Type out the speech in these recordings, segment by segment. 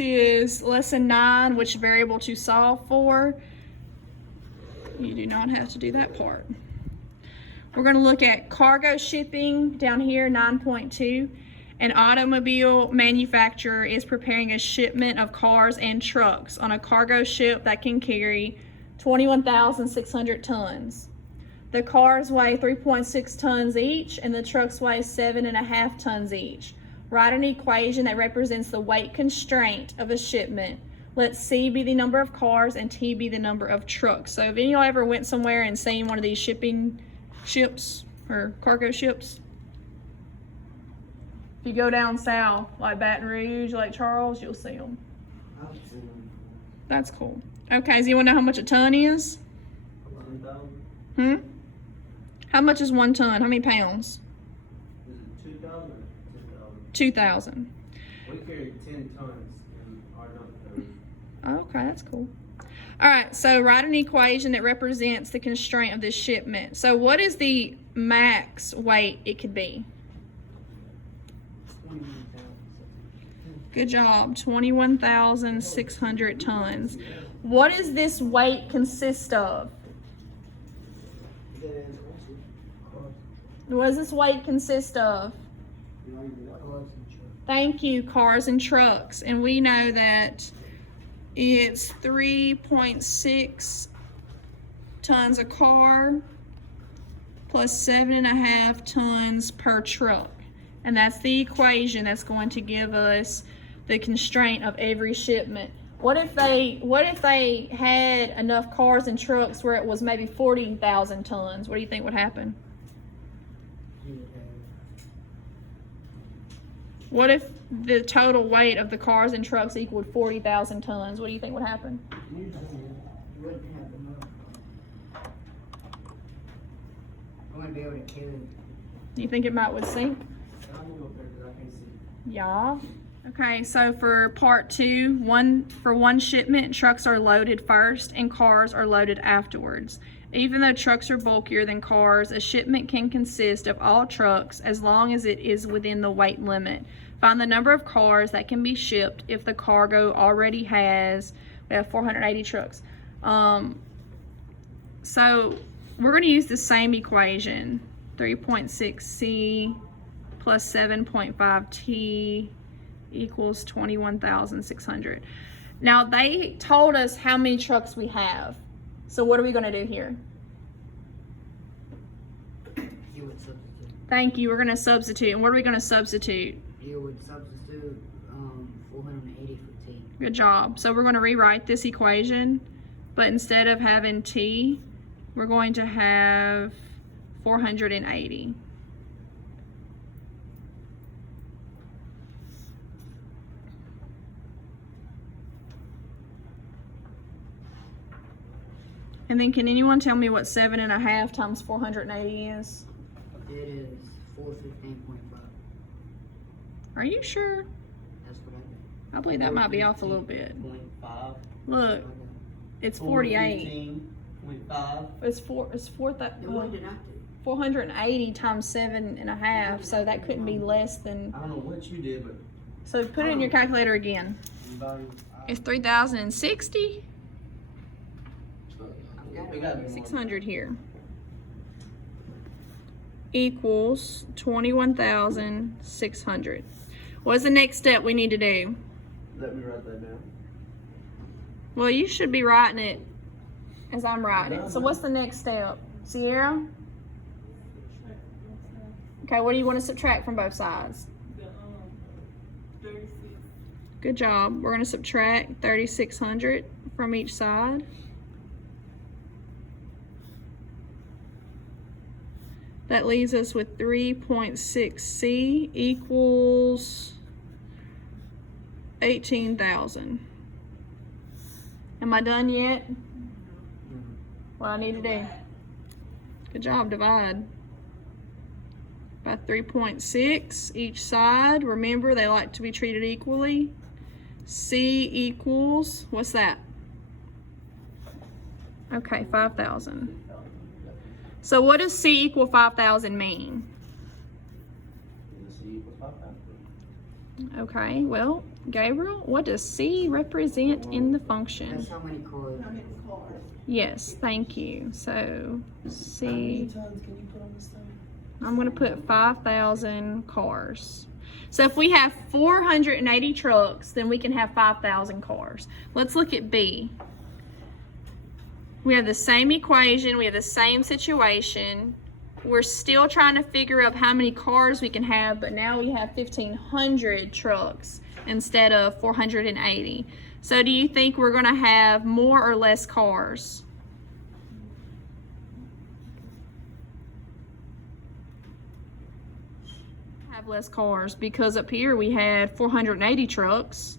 Next is lesson 9, which variable to solve for. You do not have to do that part. We're going to look at cargo shipping down here, 9.2. An automobile manufacturer is preparing a shipment of cars and trucks on a cargo ship that can carry 21,600 tons. The cars weigh 3.6 tons each and the trucks weigh 7.5 tons each. Write an equation that represents the weight constraint of a shipment. Let C be the number of cars and T be the number of trucks. So if any of y'all ever went somewhere and seen one of these shipping ships or cargo ships, if you go down south, like Baton Rouge, Lake Charles, you'll see them. I've seen them. That's cool. Okay, so you want to know how much a ton is? 1,000. How much is 1 ton? How many pounds? Is it 2,000 or 10,000? 2,000. We carry 10 tons in our dump. Okay, that's cool. All right, so write an equation that represents the constraint of this shipment. So what is the max weight it could be? 21,000. Good job, 21,600 tons. What does this weight consist of? What does this weight consist of? Thank you, cars and trucks. And we know that it's 3.6 tons a car plus 7.5 tons per truck. And that's the equation that's going to give us the constraint of every shipment. What if they had enough cars and trucks where it was maybe 40,000 tons? What do you think would happen? What if the total weight of the cars and trucks equaled 40,000 tons? What do you think would happen? You wouldn't have enough. I wouldn't be able to carry it. Do you think it would sink? I'm gonna go up there because I can't see. Yeah. Okay, so for part 2, for one shipment, trucks are loaded first and cars are loaded afterwards. Even though trucks are bulkier than cars, a shipment can consist of all trucks as long as it is within the weight limit. Find the number of cars that can be shipped if the cargo already has, we have 480 trucks. So we're going to use the same equation, 3.6C plus 7.5T equals 21,600. Now they told us how many trucks we have. So what are we going to do here? You would substitute. Thank you. We're going to substitute. And what are we going to substitute? You would substitute 480 for T. Good job. So we're going to rewrite this equation, but instead of having T, we're going to have 480. And then can anyone tell me what 7.5 times 480 is? It is 415.5. Are you sure? That's what I think. I believe that might be off a little bit. 0.5. Look, it's 48. 14.5. It's 480 times 7.5, so that couldn't be less than. I don't know what you did, but So put it in your calculator again. It's 3,060. we got to be more. 600 here equals 21,600. What's the next step we need to do? Let me write that down. Well, you should be writing it as I'm writing it. So what's the next step? Sierra? Okay, what do you want to subtract from both sides? 36. Good job. We're going to subtract 3,600 from each side. That leaves us with 3.6C equals 18,000. Am I done yet? What I need to do? Good job, divide. By 3.6 each side. Remember, they like to be treated equally. C equals, what's that? Okay, 5,000. So what does C equal 5,000 mean? C equals 5,000. Okay, well, Gabriel, what does C represent in the function? That's how many cars. How many cars? Yes, thank you. So How many C, tons can you put on this thing? I'm gonna put 5,000 cars. So if we have 480 trucks, then we can have 5,000 cars. Let's look at B. We have the same equation, we have the same situation. We're still trying to figure out how many cars we can have, but now we have 1,500 trucks instead of 480. So do you think we're gonna have more or less cars? Have less cars because up here we had 480 trucks.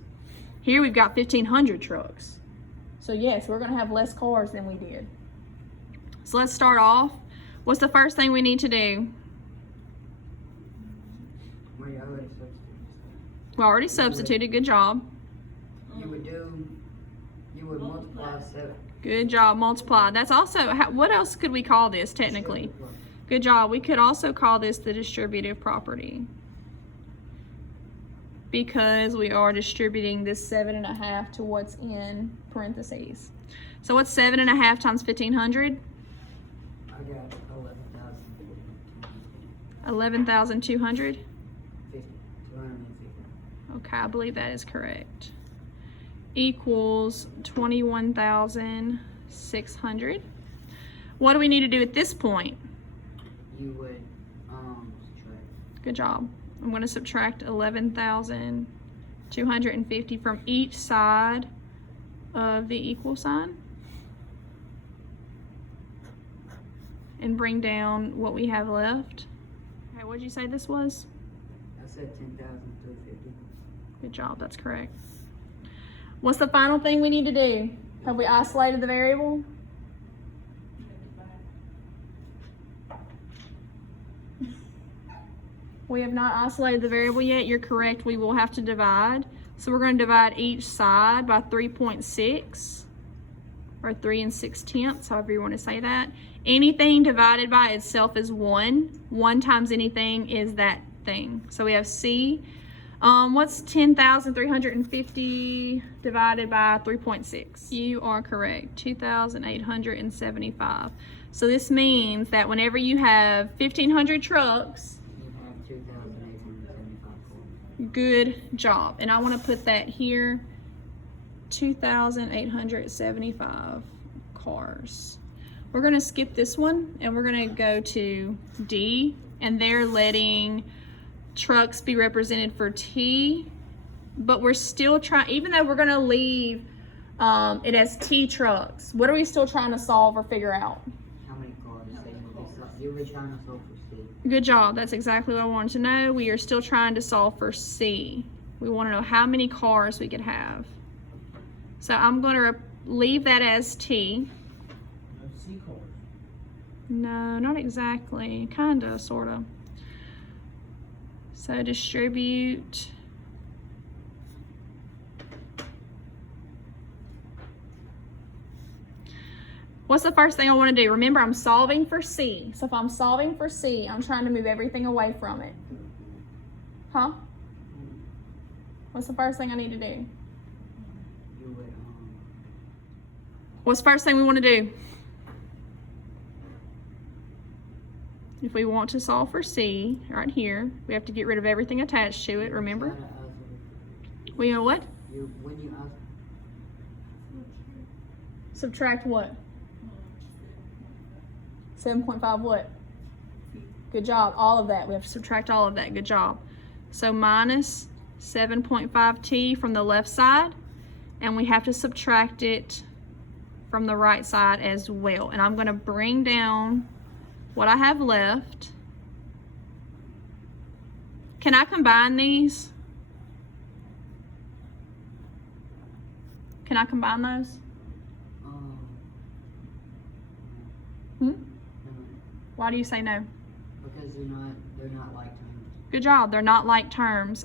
Here we've got 1,500 trucks. So yes, we're gonna have less cars than we did. So let's start off. What's the first thing we need to do? Wait, I already substituted. We already substituted, good job. You would multiply 7. Good job, multiply. That's also, what else could we call this technically? Good job. We could also call this the distributive property because we are distributing this 7.5 to what's in parentheses. So what's 7.5 times 1,500? I got 11,000. 11,200. 250. Okay, I believe that is correct. Equals 21,600. What do we need to do at this point? You would subtract. Good job. I'm going to subtract 11,250 from each side of the equal sign and bring down what we have left. Okay, what did you say this was? I said 10,350. Good job, that's correct. What's the final thing we need to do? Have we isolated the variable? We have not isolated the variable yet. You're correct, we will have to divide. So we're going to divide each side by 3.6 or 3 6/10, however you want to say that. Anything divided by itself is 1. 1 times anything is that thing. So we have C. What's 10,350 divided by 3.6? You are correct, 2,875. So this means that whenever you have 1,500 trucks, You have 2,875 cars. good job. And I want to put that here, 2,875 cars. We're going to skip this one and we're going to go to D, and they're letting trucks be represented for T, but we're still trying, even though we're going to leave it as T trucks, what are we still trying to solve or figure out? How many cars? You were trying to solve for C. Good job. That's exactly what I wanted to know. We are still trying to solve for C. We want to know how many cars we could have. So I'm going to leave that as T. No C cars. No, not exactly. Kinda, sorta. So distribute. What's the first thing I want to do? Remember, I'm solving for C. So if I'm solving for C, I'm trying to move everything away from it. Huh? What's the first thing I need to do? You would What's the first thing we want to do? If we want to solve for C, right here, we have to get rid of everything attached to it, remember? We know what? When you ask, Subtract what? 7.5 what? Good job, all of that. We have to subtract all of that, good job. So minus 7.5t from the left side, and we have to subtract it from the right side as well. And I'm gonna bring down what I have left. Can I combine these? Can I combine those? no, Why do you say no? because they're not like terms. Good job, they're not like terms.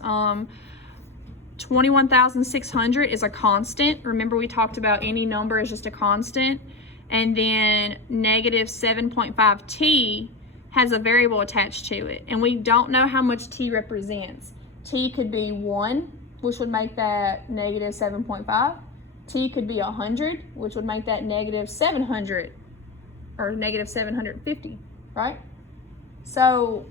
21,600 is a constant. Remember we talked about any number is just a constant. And then negative 7.5t has a variable attached to it. And we don't know how much t represents. T could be 1, which would make that negative 7.5. T could be 100, which would make that negative 700 or negative 750, right? So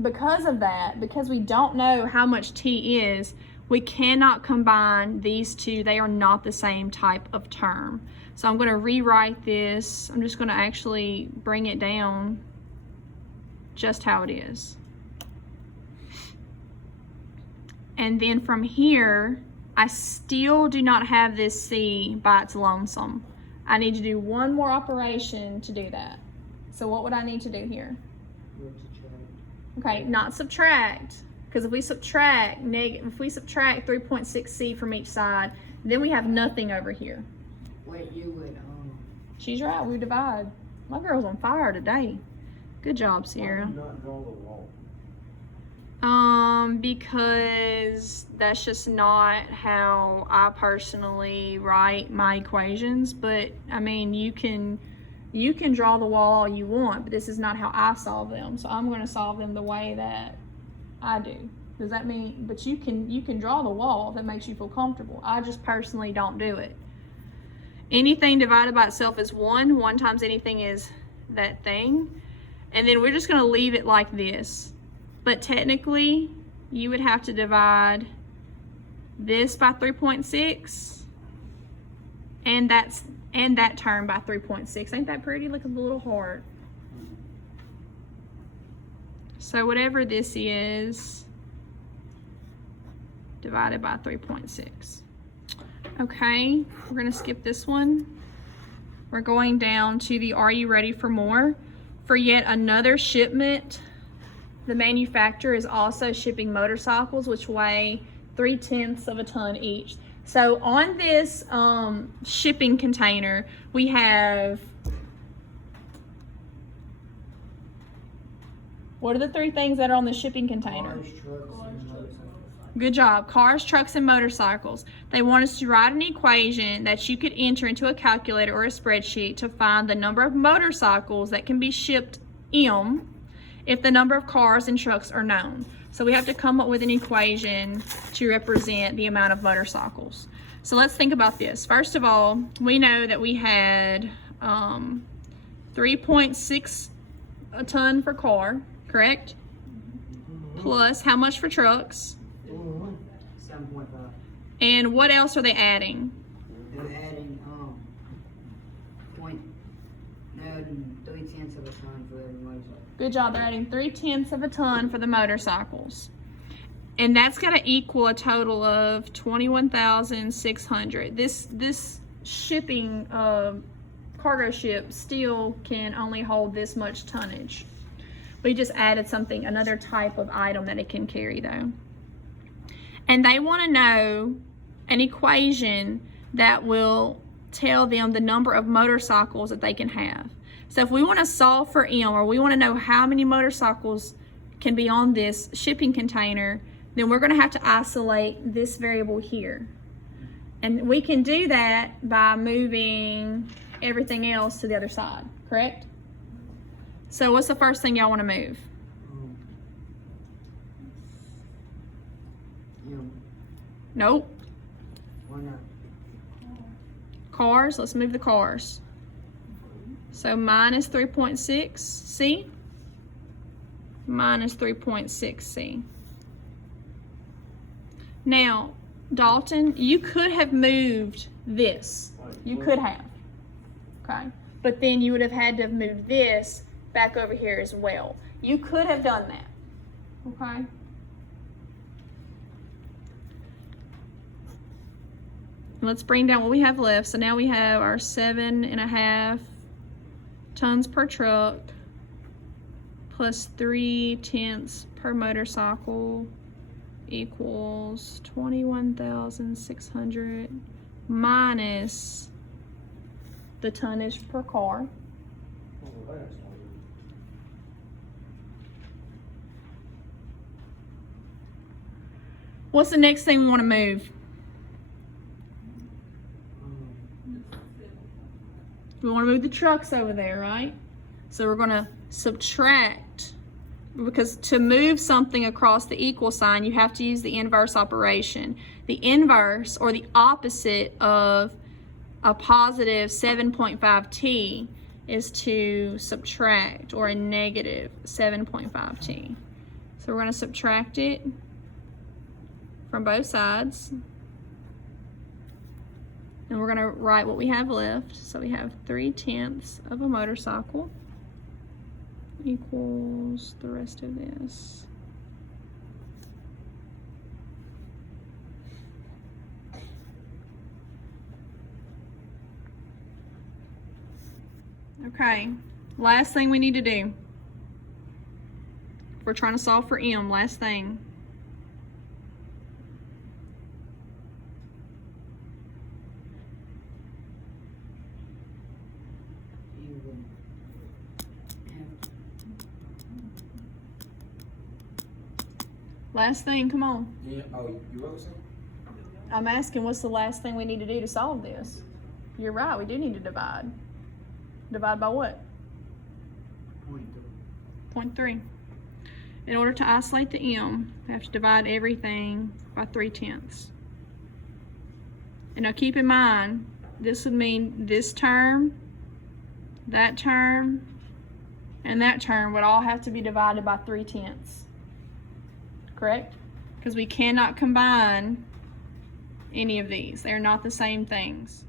because of that, because we don't know how much T is, we cannot combine these two. They are not the same type of term. So I'm going to rewrite this. I'm just going to actually bring it down just how it is. And then from here, I still do not have this C by its lonesome. I need to do one more operation to do that. So what would I need to do here? Okay, not subtract, because if we subtract 3.6C from each side, then we have nothing over here. Wait, you would, She's right, we divide. My girl's on fire today. Good job, Sierra. Why do you not draw the wall? Because that's just not how I personally write my equations, but I mean, you can draw the wall all you want, but this is not how I solve them. So I'm going to solve them the way that I do. Does that mean, but you can draw the wall if that makes you feel comfortable. I just personally don't do it. Anything divided by itself is 1. 1 times anything is that thing. And then we're just going to leave it like this. But technically, you would have to divide this by 3.6 and that term by 3.6. Ain't that pretty? Look at the little heart. So whatever this is, divided by 3.6. Okay, we're going to skip this one. We're going down to the Are You Ready for More? For yet another shipment, the manufacturer is also shipping motorcycles which weigh 0.3 of a ton each. So on this shipping container, we have, what are the 3 things that are on the shipping container? cars, trucks, and motorcycles. Good job. Cars, trucks, and motorcycles. They want us to write an equation that you could enter into a calculator or a spreadsheet to find the number of motorcycles that can be shipped M if the number of cars and trucks are known. So we have to come up with an equation to represent the amount of motorcycles. So let's think about this. First of all, we know that we had 3.6 a ton for car, correct? Plus how much for trucks? 7.5. And what else are they adding? They're adding, they're adding 0.3 of a ton for every motorcycle. Good job, they're adding 0.3 of a ton for the motorcycles. And that's gonna equal a total of 21,600. This shipping cargo ship still can only hold this much tonnage. We just added something, another type of item that it can carry though. And they wanna know an equation that will tell them the number of motorcycles that they can have. So if we wanna solve for M, or we wanna know how many motorcycles can be on this shipping container, then we're gonna have to isolate this variable here. And we can do that by moving everything else to the other side, correct? So what's the first thing y'all wanna move? Nope. Why not? Cars, let's move the cars. So minus 3.6C, minus 3.6C. Now, Dalton, you could have moved this. You could have, okay? But then you would have had to have moved this back over here as well. You could have done that, okay? Let's bring down what we have left. So now we have our 7.5 tons per truck plus 0.3 per motorcycle equals 21,600 minus the tonnage per car. What's the next thing we want to move? We want to move the trucks over there, right? So we're going to subtract because to move something across the equal sign, you have to use the inverse operation. The inverse, or the opposite of a positive 7.5t, is to subtract, or a negative 7.5t. So we're going to subtract it from both sides. And we're going to write what we have left. So we have 3/10 of a motorcycle equals the rest of this. Okay, last thing we need to do. If we're trying to solve for m, last thing. You would have Last thing, come on. Yeah. Oh, you wrote something? I'm asking what's the last thing we need to do to solve this? You're right, we do need to divide. Divide by what? 0.3. In order to isolate the m, we have to divide everything by 3/10. And now keep in mind, this would mean this term, that term, and that term would all have to be divided by 3/10. Correct? Because we cannot combine any of these. They're not the same things.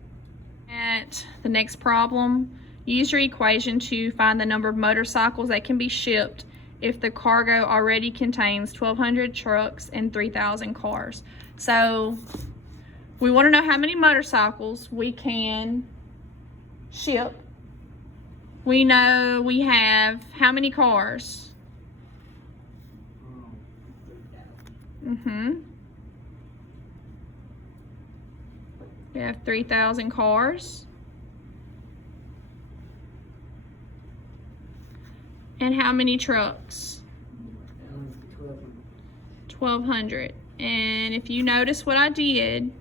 At the next problem, use your equation to find the number of motorcycles that can be shipped if the cargo already contains 1,200 trucks and 3,000 cars. So we want to know how many motorcycles we can ship. We know we have how many cars? We have 3,000 cars. And how many trucks? 1,200. And if you notice what I did,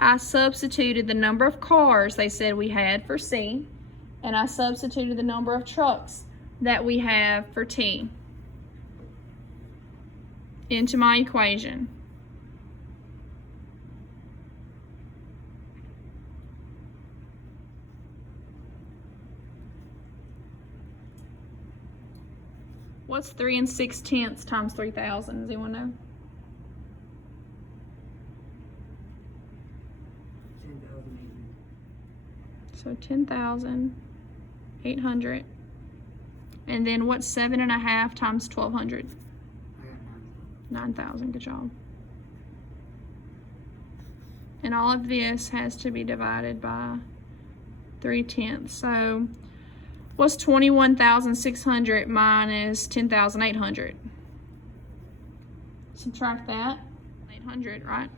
I substituted the number of cars they said we had for C, and I substituted the number of trucks that we have for T into my equation. What's 3 6/10 times 3,000? Does anyone know? 10,800. So 10,800. And then what's 7.5 times 1,200? I got 9,000. Good job. And all of this has to be divided by 3/10. So what's 21,600 minus 10,800? Subtract that. 800, right?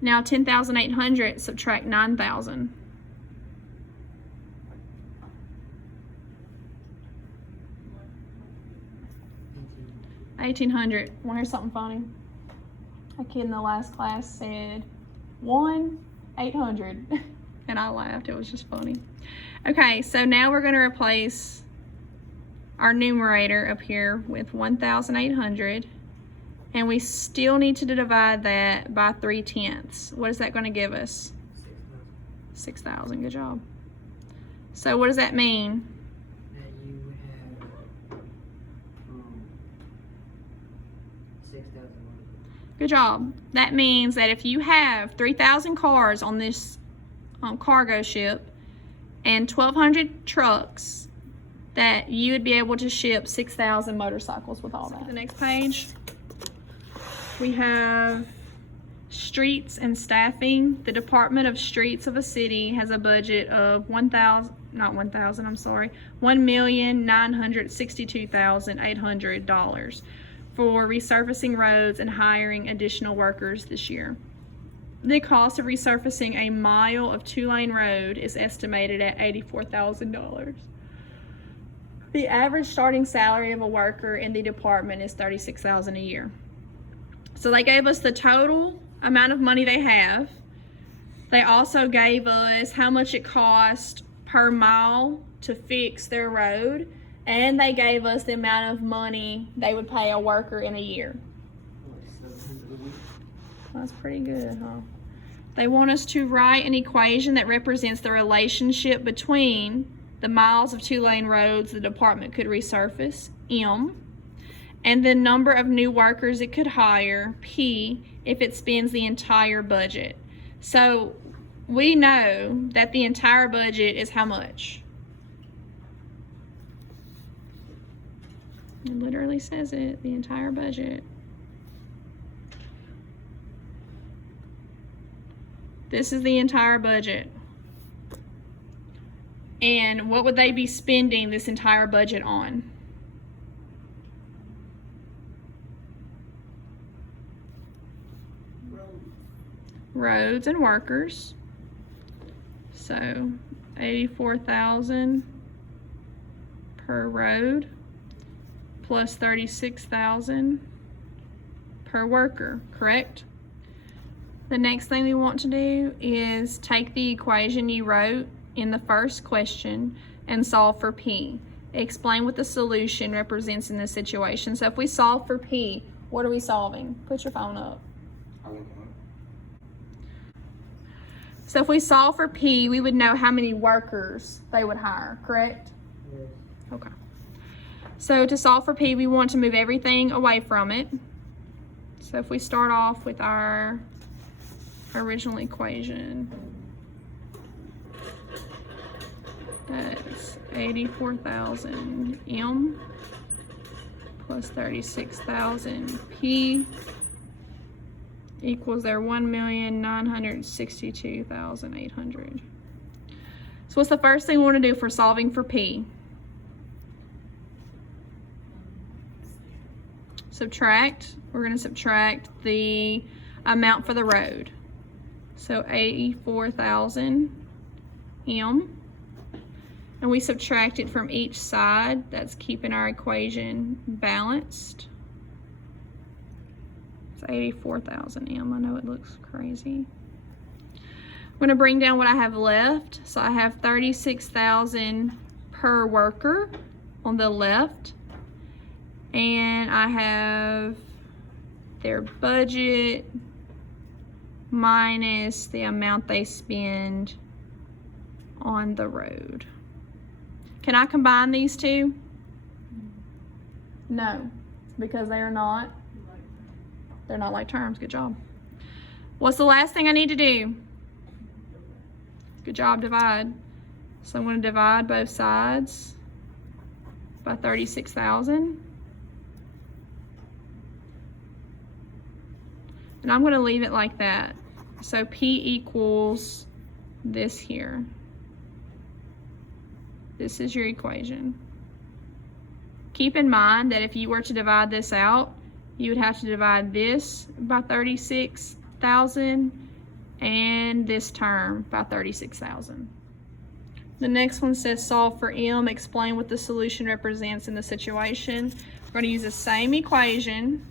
Now 10,800 subtract 9,000. 1,800. Want to hear something funny? A kid in the last class said 1,800, and I laughed. It was just funny. Okay, so now we're going to replace our numerator up here with 1,800, and we still need to divide that by 3/10. What is that going to give us? 6,000. Good job. So what does that mean? that you would have 6,000. Good job. That means that if you have 3,000 cars on this cargo ship and 1,200 trucks, that you would be able to ship 6,000 motorcycles with all that. The next page, we have streets and staffing. The Department of Streets of a city has a budget of $1,962,800 for resurfacing roads and hiring additional workers this year. The cost of resurfacing a mile of 2-lane road is estimated at $84,000. The average starting salary of a worker in the department is $36,000 a year. So they gave us the total amount of money they have. They also gave us how much it cost per mile to fix their road, and they gave us the amount of money they would pay a worker in a year. Like 700 a week. That's pretty good, huh? They want us to write an equation that represents the relationship between the miles of two-lane roads the department could resurface, M, and the number of new workers it could hire, P, if it spends the entire budget. So we know that the entire budget is how much? It literally says it, the entire budget. This is the entire budget. And what would they be spending this entire budget on? Roads and workers. So 84,000 per road plus 36,000 per worker, correct? The next thing we want to do is take the equation you wrote in the first question and solve for P. Explain what the solution represents in this situation. So if we solve for P, what are we solving? Put your phone up. So if we solve for P, we would know how many workers they would hire, correct? Yes. Okay. So to solve for P, we want to move everything away from it. So if we start off with our original equation, that's 84,000 M plus 36,000 P equals their 1,962,800. So what's the first thing we want to do for solving for P? Subtract. We're going to subtract the amount for the road. So 84,000 M. And we subtract it from each side. That's keeping our equation balanced. It's 84,000 M. I know it looks crazy. I'm going to bring down what I have left. So I have 36,000 per worker on the left. And I have their budget minus the amount they spend on the road. Can I combine these two? No, because they are not. They're not like terms. Good job. What's the last thing I need to do? Good job, divide. So I'm going to divide both sides by 36,000. And I'm going to leave it like that. So P equals this here. This is your equation. Keep in mind that if you were to divide this out, you would have to divide this by 36,000 and this term by 36,000. The next one says solve for M, explain what the solution represents in the situation. We're going to use the same equation,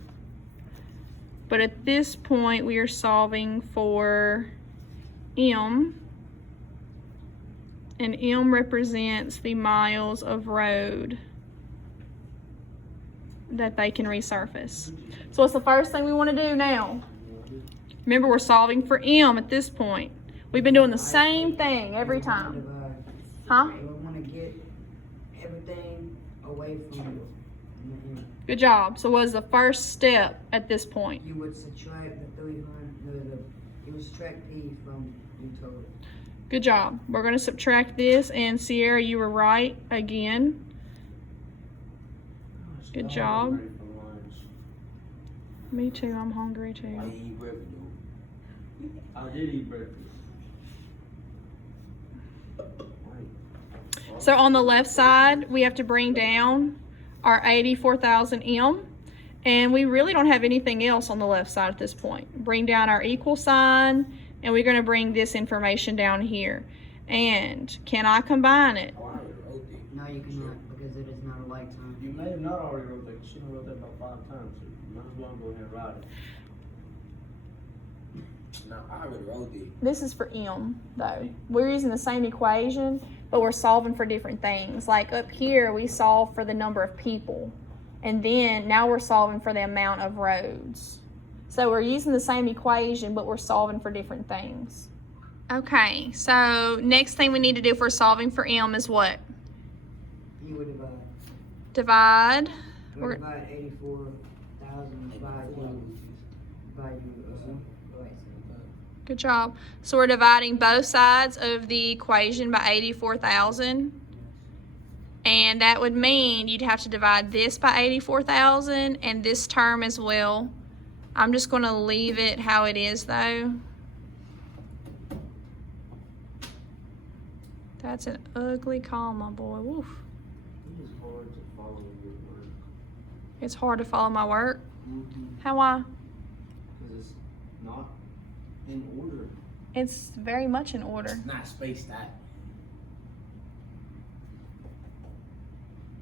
but at this point we are solving for M, and M represents the miles of road that they can resurface. So what's the first thing we want to do now? Remember, we're solving for M at this point. We've been doing the same thing every time. Huh? We want to get everything away from you. Good job. So what is the first step at this point? You would subtract the 300, you would subtract P from your total. Good job. We're going to subtract this, and Sierra, you were right again. Good job. I'm ready for lunch. Me too. I'm hungry I too. eat breakfast. I did eat breakfast. So on the left side, we have to bring down our 84,000 M, and we really don't have anything else on the left side at this point. Bring down our equal sign, and we're going to bring this information down here. And can I combine it? Oh, I already wrote it. No, you cannot, because it is not a like term. You may have not already wrote that. You should have wrote that about 5 times. So you might as well go ahead and write it. No, I already wrote it. This is for M, though. We're using the same equation, but we're solving for different things. Like up here, we solve for the number of people. And then now we're solving for the amount of roads. So we're using the same equation, but we're solving for different things. Okay, so next thing we need to do for solving for M is what? You would divide. Divide. You would divide 84,000 by Good job. So we're dividing both sides of the equation by 84,000. And that would mean you'd have to divide this by 84,000 and this term as well. I'm just going to leave it how it is though. That's an ugly comma, boy. Woof. It is hard to follow your work. It's hard to follow my work. How why? Because it's not in order. It's very much in order. Not spaced out.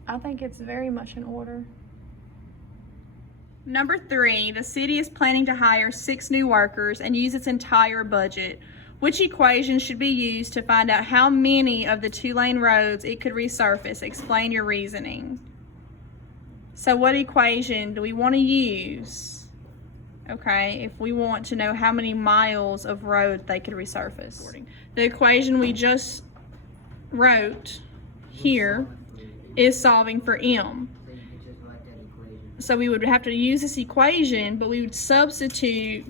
I think it's very much in order. Number 3, the city is planning to hire 6 new workers and use its entire budget. Which equation should be used to find out how many of the 2-lane roads it could resurface? Explain your reasoning. So what equation do we want to use? Okay, if we want to know how many miles of road they could resurface. The equation we just wrote here is solving for M. So you could just write that equation. So we would have to use this equation, but we would substitute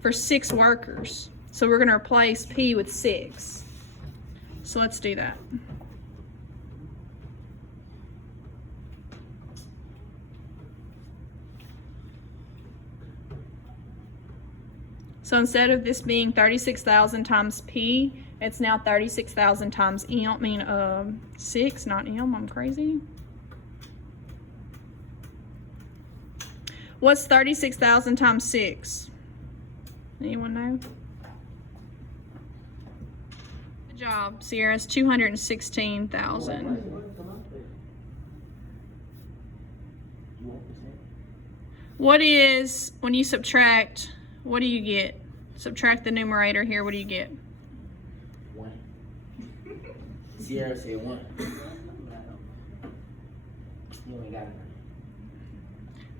for 6 workers. So we're going to replace P with 6. So let's do that. So instead of this being 36,000 times P, it's now 36,000 times M. I mean, 6, not M. I'm crazy. What's 36,000 times 6? Anyone know? Good job, Sierra. It's 216,000. What is, when you subtract, what do you get? Subtract the numerator here, what do you get? 1. Sierra said 1. You ain't got it.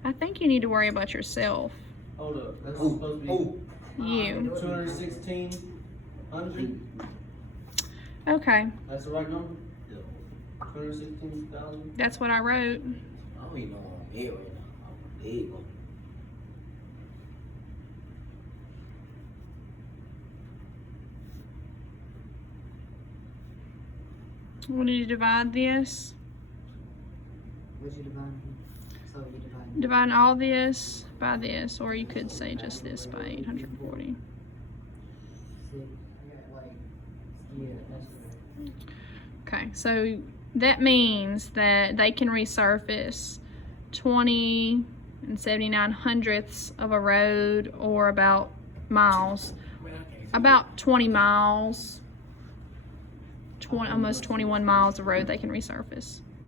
I think you need to worry about yourself. Hold up. That's Ooh, supposed to be ooh. You. 216,000. Okay, That's the right number? 216,000. that's what I wrote. I don't even know what I'm here right now. There you go. What did you divide this? What'd you divide? So you divide. Divide all this by this, or you could say just this by 840. 6. Yeah, that's correct. Okay, so that means that they can resurface 20 and 79 hundredths of a road, or about miles, about 20 miles, almost 21 miles of road they can resurface.